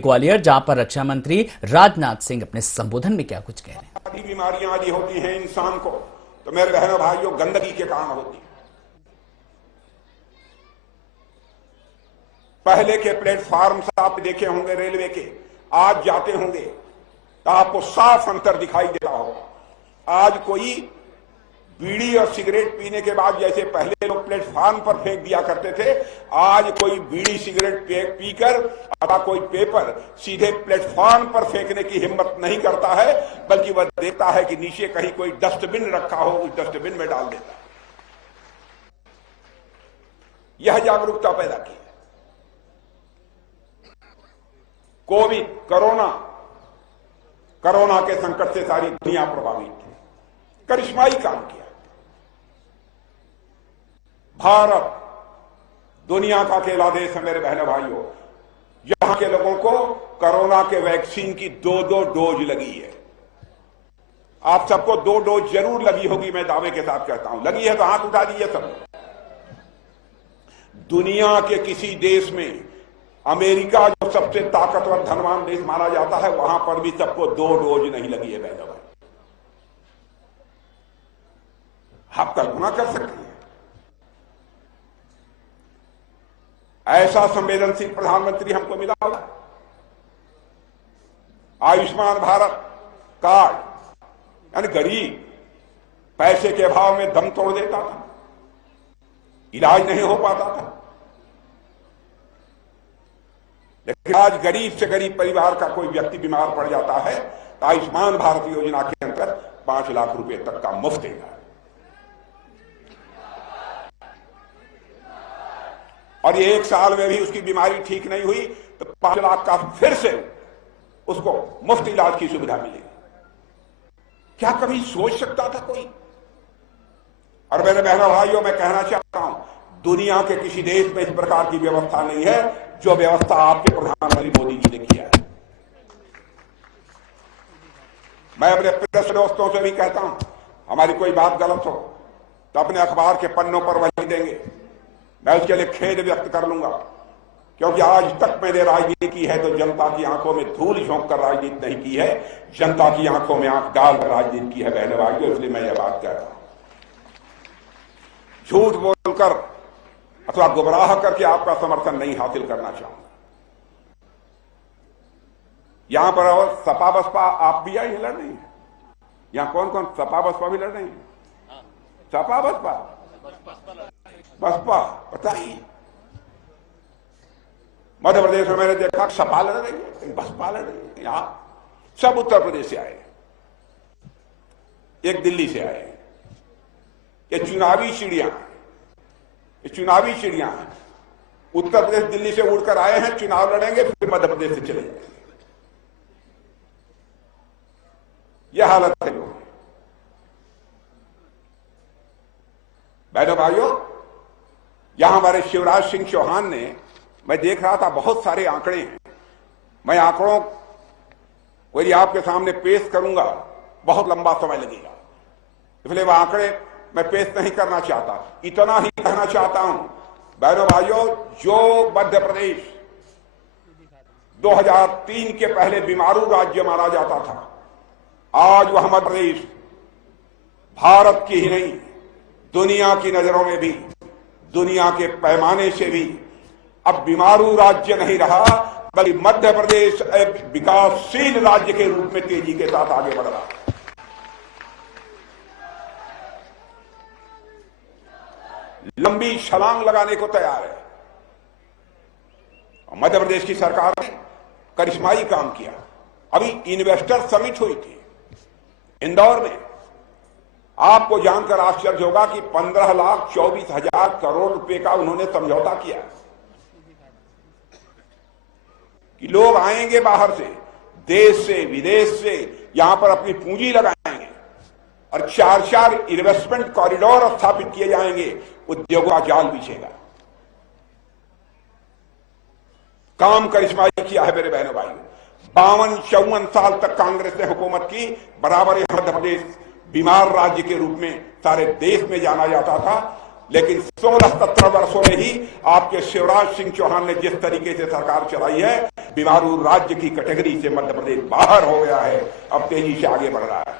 ग्वालियर, जहां पर रक्षा मंत्री राजनाथ सिंह अपने संबोधन में क्या कुछ कह रहे हैं। आदि बीमारियां आदि होती हैं इंसान को, तो मेरे बहनों भाइयों गंदगी के कारण होती है। पहले के प्लेटफॉर्म आप देखे होंगे रेलवे के, आज जाते होंगे तो आपको साफ अंतर दिखाई देता होगा। आज कोई बीड़ी और सिगरेट पीने के बाद जैसे पहले लोग प्लेटफॉर्म पर फेंक दिया करते थे, आज कोई बीड़ी सिगरेट पीकर अथवा कोई पेपर सीधे प्लेटफॉर्म पर फेंकने की हिम्मत नहीं करता है, बल्कि वह देखता है कि नीचे कहीं कोई डस्टबिन रखा हो, उस डस्टबिन में डाल देता है। यह जागरूकता पैदा की। कोविड, कोरोना के संकट से सारी दुनिया प्रभावित थी, करिश्माई काम किया। भारत दुनिया का अकेला देश है मेरे बहनों भाइयों, यहां के लोगों को कोरोना के वैक्सीन की 2-2 डोज लगी है। आप सबको 2 डोज जरूर लगी होगी, मैं दावे के साथ कहता हूं। लगी है तो हाथ उठा दीजिए सब। दुनिया के किसी देश में, अमेरिका जो सबसे ताकतवर धनवान देश माना जाता है, वहां पर भी सबको 2 डोज नहीं लगी है बहनों भाई। आप कल्पना कर सकते हैं, ऐसा संवेदनशील प्रधानमंत्री हमको मिला होगा। आयुष्मान भारत कार्ड, यानी गरीब पैसे के अभाव में दम तोड़ देता था, इलाज नहीं हो पाता था, लेकिन आज गरीब से गरीब परिवार का कोई व्यक्ति बीमार पड़ जाता है तो आयुष्मान भारत योजना के अंतर्गत 5 लाख रुपए तक का मुफ्त इलाज, और ये 1 साल में भी उसकी बीमारी ठीक नहीं हुई तो 5 लाख का फिर से उसको मुफ्त इलाज की सुविधा मिलेगी। क्या कभी सोच सकता था कोई? और मेरे बहनों भाइयों, मैं कहना चाहता हूं, दुनिया के किसी देश में इस प्रकार की व्यवस्था नहीं है जो व्यवस्था आपके प्रधानमंत्री मोदी जी ने किया है। मैं अपने प्रेस दोस्तों से भी कहता हूं, हमारी कोई बात गलत हो तो अपने अखबार के पन्नों पर वही देंगे, मैं उसके लिए खेद व्यक्त कर लूंगा, क्योंकि आज तक मैंने राजनीति की है तो जनता की आंखों में धूल झोंक कर राजनीति नहीं की है, जनता की आंखों में आंख डालकर राजनीति की है बहनों भाइयों। इसलिए मैं यह बात कह रहा हूं, झूठ बोलकर अथवा गुमराह करके आपका समर्थन नहीं हासिल करना चाहूंगा। यहां पर और सपा बसपा आप भी आई लड़ रही है, यहां कौन कौन सपा बसपा भी लड़ रही है? सपा बसपा बताइए। मध्य प्रदेश में मैंने देखा सपा लड़ रही है, बसपा लड़ रही है। यहां सब उत्तर प्रदेश से आए, एक दिल्ली से आए। ये चुनावी चिड़ियां हैं। उत्तर प्रदेश दिल्ली से उड़कर आए हैं, चुनाव लड़ेंगे, फिर मध्य प्रदेश से चले जाएंगे। यह हालत है लोगों की। बहनों भाइयों, यहां हमारे शिवराज सिंह चौहान ने, मैं देख रहा था बहुत सारे आंकड़े हैं, मैं आंकड़ों को यदि आपके सामने पेश करूंगा बहुत लंबा समय लगेगा, इसलिए वह आंकड़े मैं पेश नहीं करना चाहता। इतना ही कहना चाहता हूं बहनों भाइयों, जो मध्य प्रदेश 2003 के पहले बीमारू राज्य माना जाता था, आज वह मध्य प्रदेश भारत की ही नहीं दुनिया की नजरों में भी, दुनिया के पैमाने से भी अब बीमारू राज्य नहीं रहा, बल्कि मध्य प्रदेश एक विकासशील राज्य के रूप में तेजी के साथ आगे बढ़ रहा है। लंबी छलांग लगाने को तैयार है। मध्य प्रदेश की सरकार ने करिश्माई काम किया। अभी इन्वेस्टर समिट हुई थी इंदौर में, आपको जानकर आश्चर्य होगा कि 15,24,000 करोड़ रुपए का उन्होंने समझौता किया कि लोग आएंगे बाहर से, देश से, विदेश से, यहां पर अपनी पूंजी लगाएंगे और 4 इन्वेस्टमेंट कॉरिडोर स्थापित किए जाएंगे, उद्योगों का जाल बिछेगा। काम करिश्माई किया है मेरे बहनों भाइयों। 52-54 साल तक कांग्रेस ने हुकूमत की, बराबर मध्य प्रदेश बीमार राज्य के रूप में सारे देश में जाना जाता था। लेकिन 16-17 वर्षों में ही आपके शिवराज सिंह चौहान ने जिस तरीके से सरकार चलाई है, बीमारू राज्य की कैटेगरी से मध्य प्रदेश बाहर हो गया है, अब तेजी से आगे बढ़ रहा है।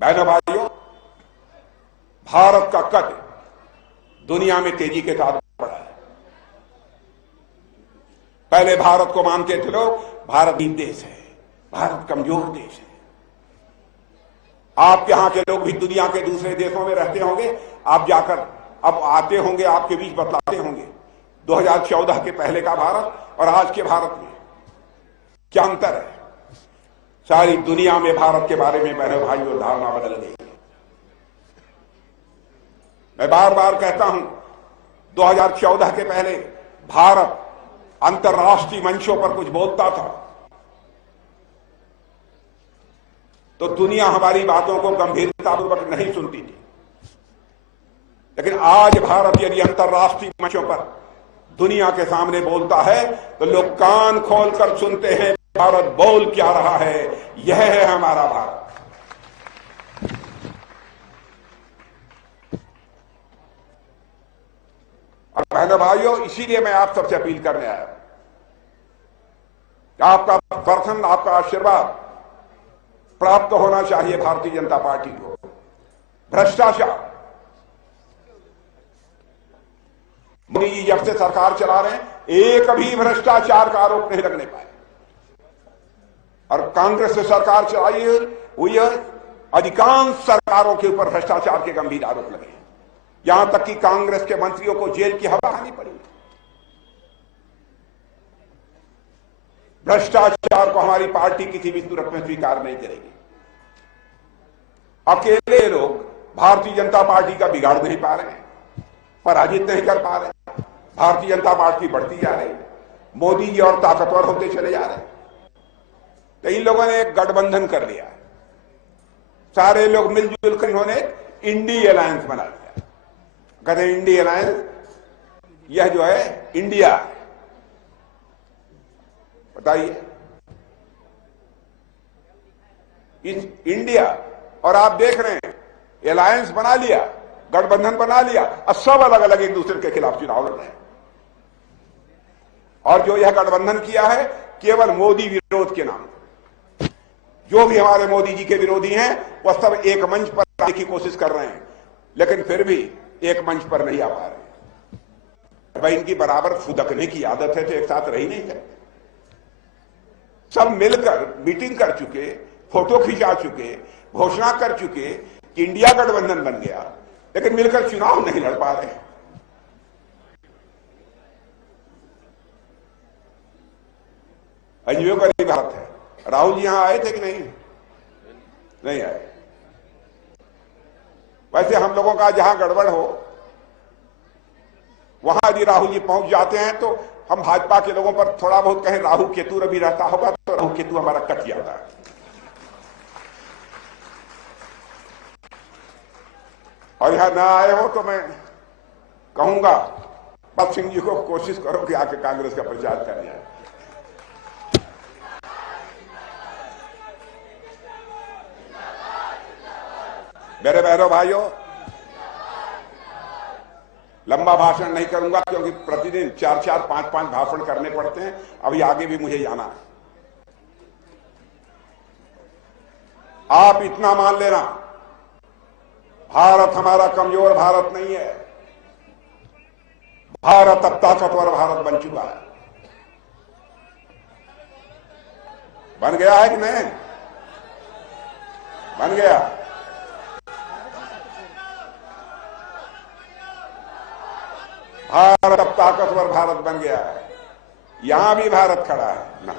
बहनों भाइयों, भारत का कद दुनिया में तेजी के साथ बढ़ा है। पहले भारत को मानते थे लोग, भारत गरीब देश है, भारत कमजोर देश है। आप यहां के लोग भी दुनिया के दूसरे देशों में रहते होंगे, आप जाकर अब आते होंगे, आपके बीच बतलाते होंगे 2014 के पहले का भारत और आज के भारत में क्या अंतर है। सारी दुनिया में भारत के बारे में बहनों भाइयों धारणा बदल गई है। मैं बार बार कहता हूं, 2014 के पहले भारत अंतर्राष्ट्रीय मंचों पर कुछ बोलता था तो दुनिया हमारी बातों को गंभीरतापूर्वक नहीं सुनती थी, लेकिन आज भारत यदि अंतर्राष्ट्रीय मंचों पर दुनिया के सामने बोलता है तो लोग कान खोलकर सुनते हैं, भारत बोल क्या रहा है, यह है हमारा भारत। और बहनों भाइयों, इसीलिए मैं आप सबसे अपील करने आया हूं, आपका समर्थन, आपका आशीर्वाद प्राप्त होना चाहिए भारतीय जनता पार्टी को। भ्रष्टाचार, मोदी जी जब से सरकार चला रहे हैं, एक भी भ्रष्टाचार का आरोप नहीं लगने पाए, और कांग्रेस से सरकार चलाई हुई है, अधिकांश सरकारों के ऊपर भ्रष्टाचार के गंभीर आरोप लगे हैं। यहां तक कि कांग्रेस के मंत्रियों को जेल की हवा खानी पड़ी। भ्रष्टाचार को हमारी पार्टी किसी भी सूरत में स्वीकार नहीं करेगी। अकेले लोग भारतीय जनता पार्टी का बिगाड़ नहीं पा रहे हैं, पराजित नहीं कर पा रहे हैं। भारतीय जनता पार्टी बढ़ती जा रही है, मोदी जी और ताकतवर होते चले जा रहे हैं। तो इन लोगों ने एक गठबंधन कर लिया है, सारे लोग मिलजुल कर इन्होंने इंडी अलायंस बना लिया। कहते हैं इंडी अलायंस, यह जो है इंडिया, बताइए इस इंडिया, और आप देख रहे हैं अलायंस बना लिया, गठबंधन बना लिया, और सब अलग अलग एक दूसरे के खिलाफ चुनाव लड़ रहे हैं। और जो यह गठबंधन किया है केवल मोदी विरोध के नाम, जो भी हमारे मोदी जी के विरोधी हैं वह सब एक मंच पर आने की कोशिश कर रहे हैं, लेकिन फिर भी एक मंच पर नहीं आ पा रहे। भाई, इनकी बराबर फुदकने की आदत है तो एक साथ रही नहीं सकते। सब मिलकर मीटिंग कर चुके, फोटो खिंचा चुके, घोषणा कर चुके कि इंडिया गठबंधन बन गया, लेकिन मिलकर चुनाव नहीं लड़ पा रहे। अजीबो गरीब बात है। राहुल जी यहां आए थे कि नहीं आए। वैसे हम लोगों का जहां गड़बड़ हो वहां यदि राहुल जी पहुंच जाते हैं तो हम भाजपा के लोगों पर थोड़ा बहुत कहें राहु केतु अभी रहता होगा तो राहु केतु हमारा कट जाता है। और यहां ना आए हो तो मैं कहूंगा भगत सिंह जी को कोशिश करो कि आके कांग्रेस का प्रचार कर जाए। मेरे बहनों भाइयों, लंबा भाषण नहीं करूंगा क्योंकि प्रतिदिन 4-4, 5-5 भाषण करने पड़ते हैं। अभी आगे भी मुझे जाना है। आप इतना मान लेना, भारत हमारा कमजोर भारत नहीं है। भारत अब ताकतवर भारत बन चुका है। बन गया है कि नहीं? बन गया। भारत अब ताकतवर भारत बन गया है। यहां भी भारत खड़ा है ना।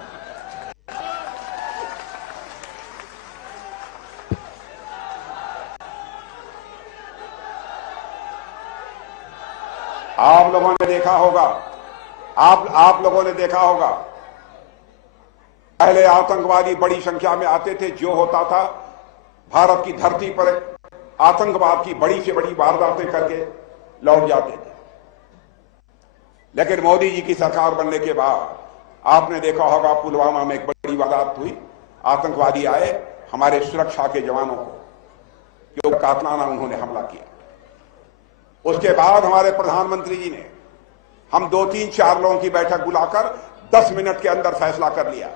आप लोगों ने देखा होगा, आप लोगों ने देखा होगा, पहले आतंकवादी बड़ी संख्या में आते थे, जो होता था भारत की धरती पर आतंकवाद की बड़ी से बड़ी वारदातें करके लौट जाते थे। लेकिन मोदी जी की सरकार बनने के बाद आपने देखा होगा पुलवामा में एक बड़ी वारदात हुई, आतंकवादी आए, हमारे सुरक्षा के जवानों को जो कातलाना उन्होंने हमला किया। उसके बाद हमारे प्रधानमंत्री जी ने हम 2-3-4 लोगों की बैठक बुलाकर 10 मिनट के अंदर फैसला कर लिया।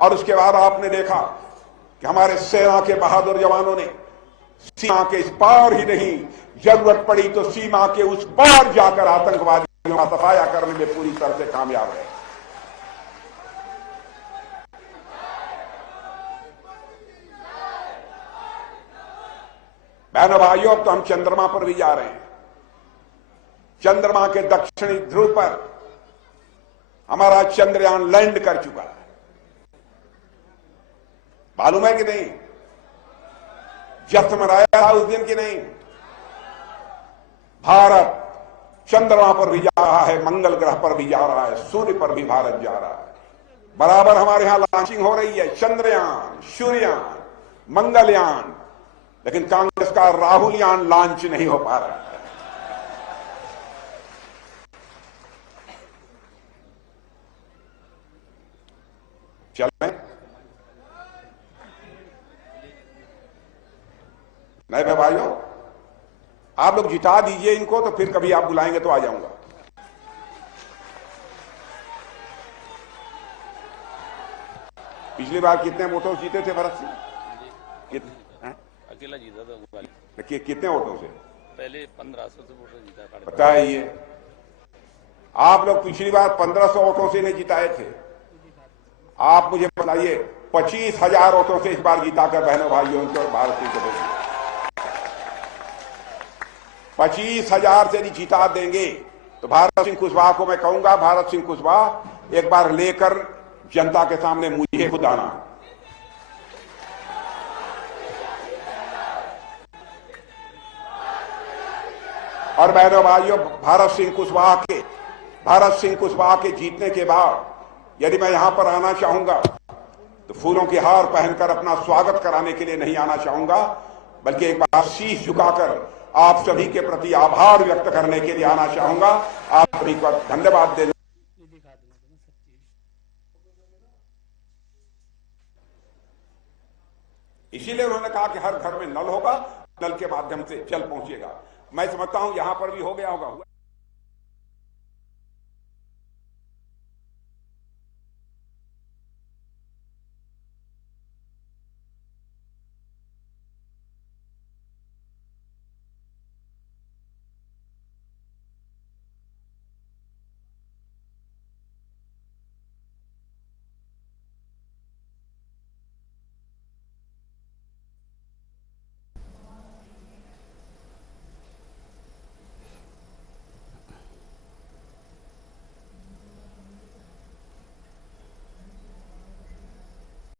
और उसके बाद आपने देखा कि हमारे सेना के बहादुर जवानों ने सीमा के इस पार ही नहीं, जरूरत पड़ी तो सीमा के उस पार जाकर आतंकवादियों का सफाया करने में पूरी तरह से कामयाब रहे। बहनों भाइयों, अब तो हम चंद्रमा पर भी जा रहे हैं। चंद्रमा के दक्षिणी ध्रुव पर हमारा चंद्रयान लैंड कर चुका है। मालूम है कि नहीं? जश्न मनाया था उस दिन की नहीं? भारत चंद्रमा पर भी जा रहा है, मंगल ग्रह पर भी जा रहा है, सूर्य पर भी भारत जा रहा है। बराबर हमारे यहां लॉन्चिंग हो रही है, चंद्रयान, सूर्ययान, मंगलयान। लेकिन कांग्रेस का राहुल यान लॉन्च नहीं हो पा रहा है। चलें? नहीं भाई भाइयों, आप लोग जिता दीजिए इनको, तो फिर कभी आप बुलाएंगे तो आ जाऊंगा। पिछली बार कितने वोटों से जीते थे भरत सिंह? अकेला जीता था। कितने वोटों से? पहले 1500 से वोटर जीता। बताइए, आप लोग पिछली बार 1500 वोटों से नहीं जिताए थे। आप मुझे बताइए 25,000 वोटों से इस बार जिताकर बहनों भाइयों को भारत सिंह को भेजिए। 25,000 से नहीं जिता देंगे तो भारत सिंह कुशवाहा को मैं कहूंगा, भारत सिंह कुशवाहा एक बार लेकर जनता के सामने मुझे खुद आना। और बहनों भाइयों, भारत सिंह कुशवाहा के जीतने के बाद यदि मैं यहां पर आना चाहूंगा तो फूलों की हार पहनकर अपना स्वागत कराने के लिए नहीं आना चाहूंगा, बल्कि एक बार शीश झुकाकर आप सभी के प्रति आभार व्यक्त करने के लिए आना चाहूंगा। आप सभी को धन्यवाद देना। इसीलिए उन्होंने कहा कि हर घर में नल होगा, नल के माध्यम से जल पहुंचेगा। मैं समझता हूं यहां पर भी हो गया होगा।